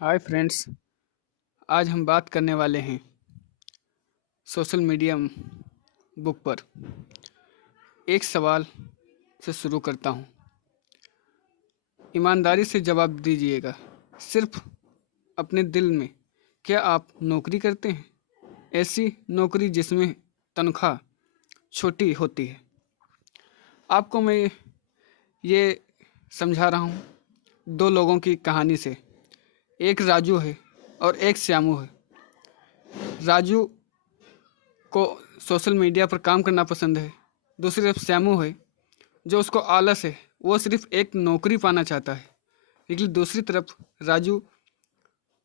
Hi friends. आज हम बात करने वाले हैं सोशल मीडिया बुक पर। एक सवाल से शुरू करता हूँ। ईमानदारी से जवाब दीजिएगा, सिर्फ अपने दिल में। क्या आप नौकरी करते हैं? ऐसी नौकरी जिसमें तनख्वाह छोटी होती है। आपको मैं ये समझा रहा हूँ दो लोगों की कहानी से। एक राजू है और एक श्यामू है। राजू को सोशल मीडिया पर काम करना पसंद है। दूसरी तरफ श्यामू है जो उसको आलस है, वो सिर्फ एक नौकरी पाना चाहता है। लेकिन दूसरी तरफ राजू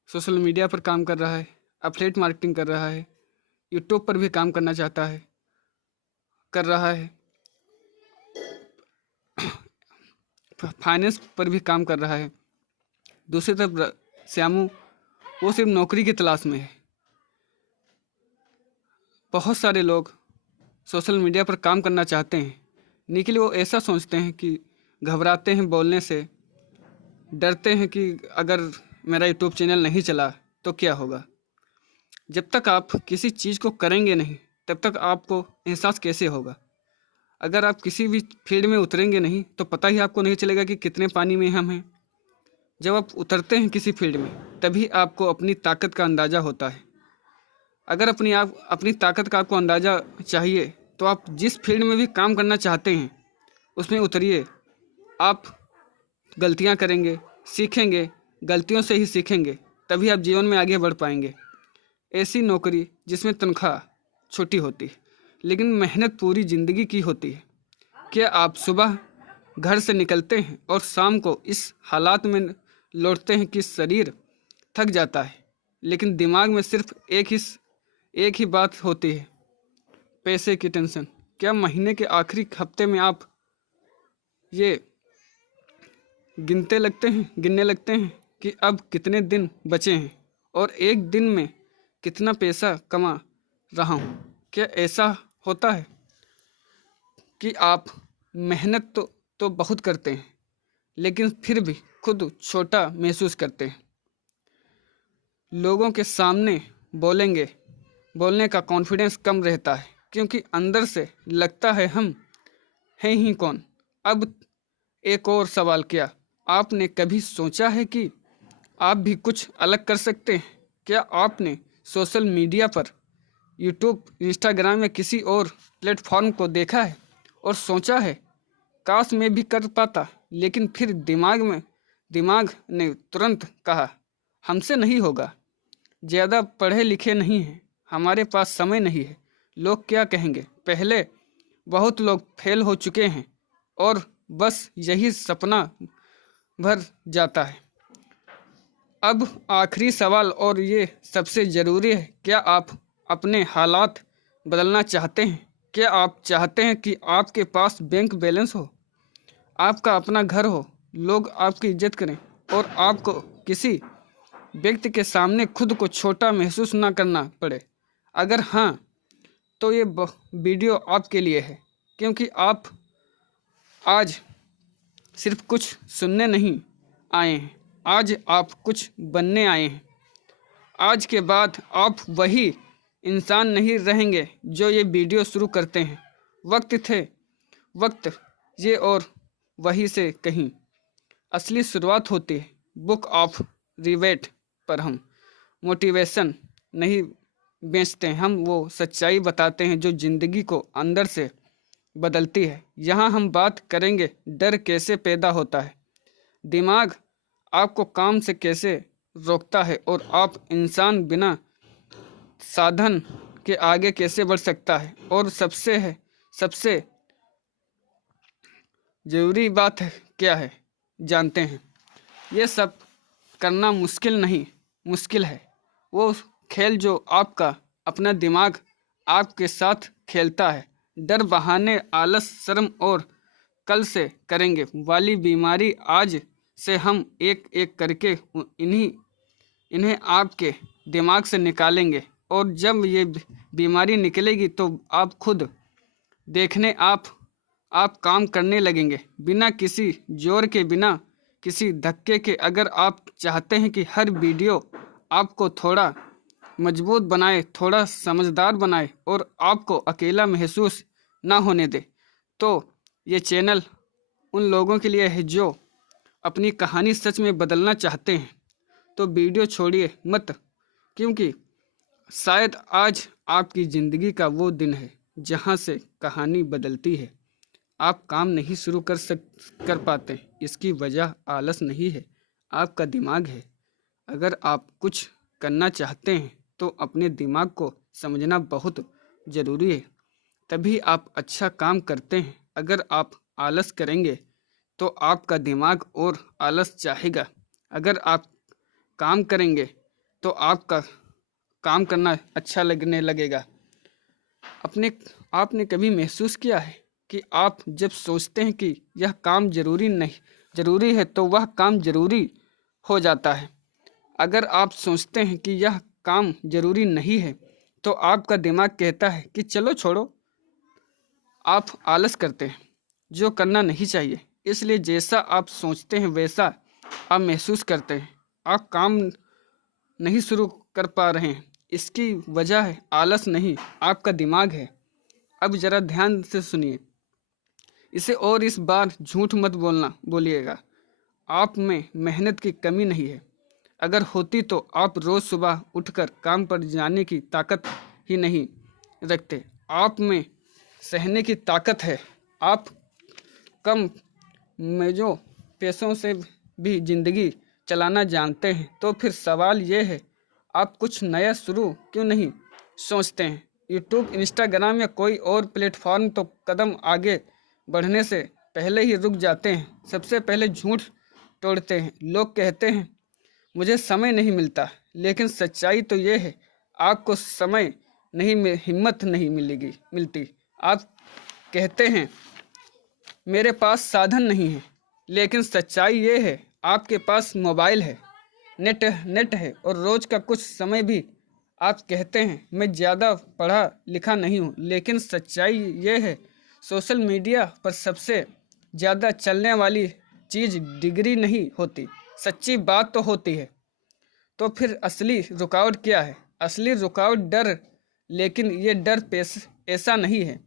सोशल मीडिया पर काम कर रहा है, एफिलिएट मार्केटिंग कर रहा है, यूट्यूब पर भी काम करना चाहता है, कर रहा है, फाइनेंस पर भी काम कर रहा है। दूसरी तरफ श्यामू वो सिर्फ नौकरी की तलाश में है। बहुत सारे लोग सोशल मीडिया पर काम करना चाहते हैं, लेकिन वो ऐसा सोचते हैं कि घबराते हैं बोलने से, डरते हैं कि अगर मेरा यूट्यूब चैनल नहीं चला तो क्या होगा। जब तक आप किसी चीज़ को करेंगे नहीं तब तक आपको एहसास कैसे होगा। अगर आप किसी भी फील्ड में उतरेंगे नहीं तो पता ही आपको नहीं चलेगा कि कितने पानी में हम हैं। जब आप उतरते हैं किसी फील्ड में तभी आपको अपनी ताकत का अंदाज़ा होता है। अगर अपनी ताकत का आपको अंदाज़ा चाहिए तो आप जिस फील्ड में भी काम करना चाहते हैं उसमें उतरिए। आप गलतियां करेंगे, सीखेंगे, गलतियों से ही सीखेंगे, तभी आप जीवन में आगे बढ़ पाएंगे। ऐसी नौकरी जिसमें तनख्वाह छोटी होती है लेकिन मेहनत पूरी ज़िंदगी की होती है। क्या आप सुबह घर से निकलते हैं और शाम को इस हालात में लौटते हैं कि शरीर थक जाता है लेकिन दिमाग में सिर्फ एक ही बात होती है, पैसे की टेंशन। क्या महीने के आखिरी हफ्ते में आप ये गिनने लगते हैं कि अब कितने दिन बचे हैं और एक दिन में कितना पैसा कमा रहा हूँ? क्या ऐसा होता है कि आप मेहनत तो बहुत करते हैं लेकिन फिर भी खुद छोटा महसूस करते हैं? लोगों के सामने बोलने का कॉन्फिडेंस कम रहता है क्योंकि अंदर से लगता है हम हैं ही कौन। अब एक और सवाल, क्या आपने कभी सोचा है कि आप भी कुछ अलग कर सकते हैं? क्या आपने सोशल मीडिया पर यूट्यूब, इंस्टाग्राम या किसी और प्लेटफॉर्म को देखा है और सोचा है काश मैं भी कर पाता, लेकिन फिर दिमाग ने तुरंत कहा हमसे नहीं होगा, ज़्यादा पढ़े लिखे नहीं हैं, हमारे पास समय नहीं है, लोग क्या कहेंगे। पहले बहुत लोग फेल हो चुके हैं और बस यही सपना भर जाता है। अब आखिरी सवाल और ये सबसे ज़रूरी है, क्या आप अपने हालात बदलना चाहते हैं? क्या आप चाहते हैं कि आपके पास बैंक बैलेंस हो, आपका अपना घर हो, लोग आपकी इज्जत करें और आपको किसी व्यक्ति के सामने खुद को छोटा महसूस ना करना पड़े? अगर हाँ तो ये वीडियो आपके लिए है, क्योंकि आप आज सिर्फ कुछ सुनने नहीं आए हैं, आज आप कुछ बनने आए हैं। आज के बाद आप वही इंसान नहीं रहेंगे जो ये वीडियो शुरू करते हैं। वक्त ये और वही से कहीं असली शुरुआत होती है। बुक ऑफ रिवेट पर हम मोटिवेशन नहीं बेचते हैं, हम वो सच्चाई बताते हैं जो ज़िंदगी को अंदर से बदलती है। यहाँ हम बात करेंगे डर कैसे पैदा होता है, दिमाग आपको काम से कैसे रोकता है और आप इंसान बिना साधन के आगे कैसे बढ़ सकता है। और सबसे ज़रूरी बात है क्या है जानते हैं? ये सब करना मुश्किल है वो खेल जो आपका अपना दिमाग आपके साथ खेलता है। डर, बहाने, आलस, शर्म और कल से करेंगे वाली बीमारी, आज से हम एक एक करके इन्हें आपके दिमाग से निकालेंगे। और जब ये बीमारी निकलेगी तो आप खुद देखने आप काम करने लगेंगे बिना किसी जोर के, बिना किसी धक्के के। अगर आप चाहते हैं कि हर वीडियो आपको थोड़ा मजबूत बनाए, थोड़ा समझदार बनाए और आपको अकेला महसूस ना होने दे, तो ये चैनल उन लोगों के लिए है जो अपनी कहानी सच में बदलना चाहते हैं। तो वीडियो छोड़िए मत, क्योंकि शायद आज आपकी ज़िंदगी का वो दिन है जहाँ से कहानी बदलती है। आप काम नहीं शुरू कर पाते, इसकी वजह आलस नहीं है, आपका दिमाग है। अगर आप कुछ करना चाहते हैं तो अपने दिमाग को समझना बहुत ज़रूरी है, तभी आप अच्छा काम करते हैं। अगर आप आलस करेंगे तो आपका दिमाग और आलस चाहेगा। अगर आप काम करेंगे तो आपका काम करना अच्छा लगने लगेगा। आपने कभी महसूस किया है कि आप जब सोचते हैं कि यह काम ज़रूरी है तो वह काम ज़रूरी हो जाता है। अगर आप सोचते हैं कि यह काम ज़रूरी नहीं है तो आपका दिमाग कहता है कि चलो छोड़ो। आप आलस करते हैं जो करना नहीं चाहिए, इसलिए जैसा आप सोचते हैं वैसा आप महसूस करते हैं। आप काम नहीं शुरू कर पा रहे हैं, इसकी वजह है आलस नहीं, आपका दिमाग है। अब ज़रा ध्यान से सुनिए इसे और इस बार झूठ मत बोलिएगा। आप में मेहनत की कमी नहीं है। अगर होती तो आप रोज़ सुबह उठकर काम पर जाने की ताकत ही नहीं रखते। आप में सहने की ताकत है। आप कम मेजों पैसों से भी ज़िंदगी चलाना जानते हैं। तो फिर सवाल ये है, आप कुछ नया शुरू क्यों नहीं सोचते हैं? यूट्यूब, इंस्टाग्राम या कोई और प्लेटफॉर्म तो कदम आगे बढ़ने से पहले ही रुक जाते हैं। सबसे पहले झूठ तोड़ते हैं। लोग कहते हैं मुझे समय नहीं मिलता, लेकिन सच्चाई तो ये है आपको समय नहीं हिम्मत नहीं मिलती। आप कहते हैं मेरे पास साधन नहीं है, लेकिन सच्चाई ये है आपके पास मोबाइल है, नेट है और रोज़ का कुछ समय भी। आप कहते हैं मैं ज़्यादा पढ़ा लिखा नहीं हूँ, लेकिन सच्चाई ये है सोशल मीडिया पर सबसे ज़्यादा चलने वाली चीज़ डिग्री नहीं होती, सच्ची बात तो होती है। तो फिर असली रुकावट क्या है? असली रुकावट डर, लेकिन ये डर ऐसा नहीं है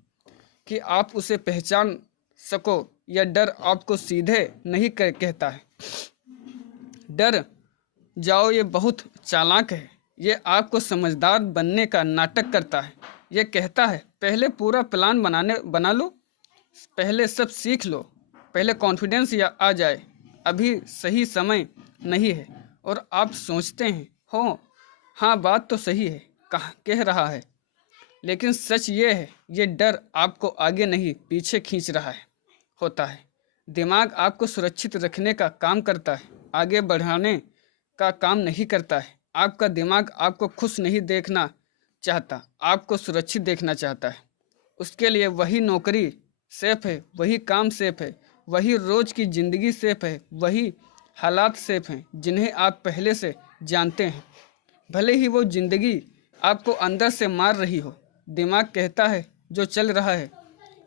कि आप उसे पहचान सको। यह डर आपको सीधे नहीं कहता है डर जाओ, ये बहुत चालाक है। ये आपको समझदार बनने का नाटक करता है। ये कहता है पहले पूरा प्लान बना लो, पहले सब सीख लो, पहले कॉन्फिडेंस आ जाए, अभी सही समय नहीं है। और आप सोचते हैं हो हाँ बात तो सही है, कह रहा है, लेकिन सच ये है ये डर आपको आगे नहीं पीछे खींच रहा होता है। दिमाग आपको सुरक्षित रखने का काम करता है, आगे बढ़ाने का काम नहीं करता है। आपका दिमाग आपको खुश नहीं देखना चाहता, आपको सुरक्षित देखना चाहता है। उसके लिए वही नौकरी सेफ है, वही काम सेफ है, वही रोज़ की ज़िंदगी सेफ है, वही हालात सेफ हैं जिन्हें आप पहले से जानते हैं। भले ही वो ज़िंदगी आपको अंदर से मार रही हो, दिमाग कहता है जो चल रहा है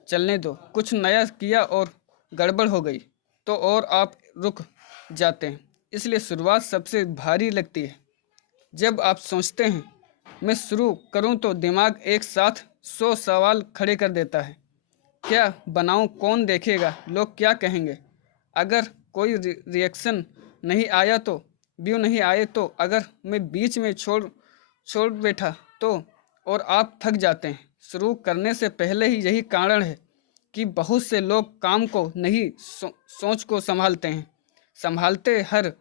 चलने दो। कुछ नया किया और गड़बड़ हो गई तो और आप रुक जाते हैं। इसलिए शुरुआत सबसे भारी लगती है। जब आप सोचते हैं मैं शुरू करूं, तो दिमाग एक साथ 100 सवाल खड़े कर देता है। क्या बनाऊं, कौन देखेगा, लोग क्या कहेंगे, अगर कोई रिएक्शन नहीं आया तो, व्यू नहीं आए तो, अगर मैं बीच में छोड़ बैठा तो। और आप थक जाते हैं। शुरू करने से पहले ही यही कारण है कि बहुत से लोग काम को नहीं सोच को संभालते हर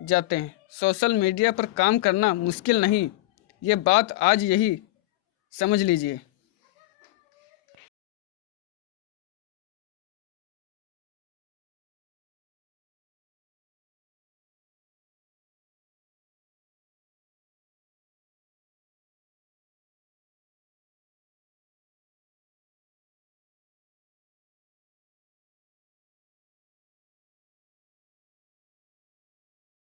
जाते हैं। सोशल मीडिया पर काम करना मुश्किल नहीं, ये बात आज यही समझ लीजिए।